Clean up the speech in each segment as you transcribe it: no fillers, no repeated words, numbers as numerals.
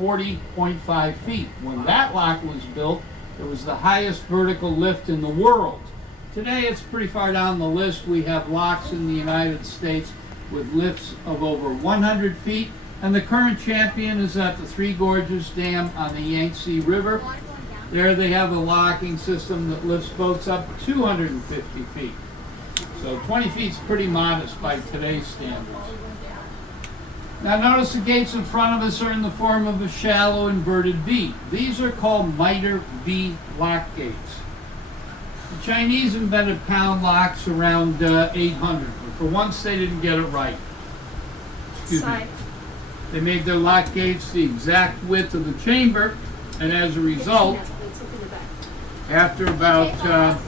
40.5 feet. When that lock was built, it was the highest vertical lift in the world. Today it's pretty far down the list. We have locks in the United States with lifts of over 100 feet, and the current champion is at the Three Gorges Dam on the Yangtze River. There they have a locking system that lifts boats up 250 feet. So 20 feet is pretty modest by today's standards. Now notice the gates in front of us are in the form of a shallow inverted V. These are called miter V lock gates. The Chinese invented pound locks around 800, but for once they didn't get it right. Excuse me. They made their lock gates the exact width of the chamber, and as a result, after about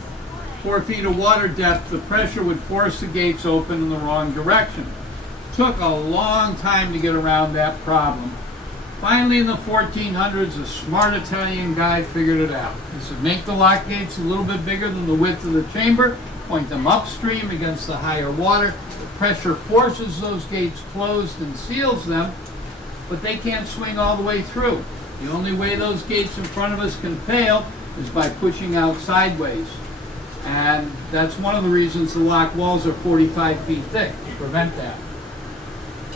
4 feet of water depth, the pressure would force the gates open in the wrong direction. Took a long time to get around that problem. Finally, in the 1400s, a smart Italian guy figured it out. He said, make the lock gates a little bit bigger than the width of the chamber, point them upstream against the higher water. The pressure forces those gates closed and seals them, but they can't swing all the way through. The only way those gates in front of us can fail is by pushing out sideways. And that's one of the reasons the lock walls are 45 feet thick, to prevent that.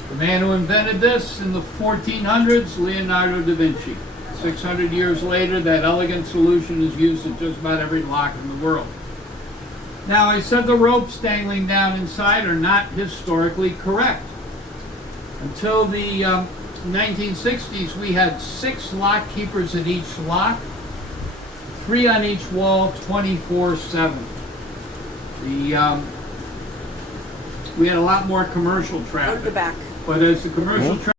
The man who invented this in the 1400s, Leonardo da Vinci. 600 years later, that elegant solution is used in just about every lock in the world. Now, I said the ropes dangling down inside are not historically correct. Until the 1960s, we had 6 lock keepers at each lock, 3 on each wall, 24/7. We had a lot more commercial traffic. Out the back. But as the commercial traffic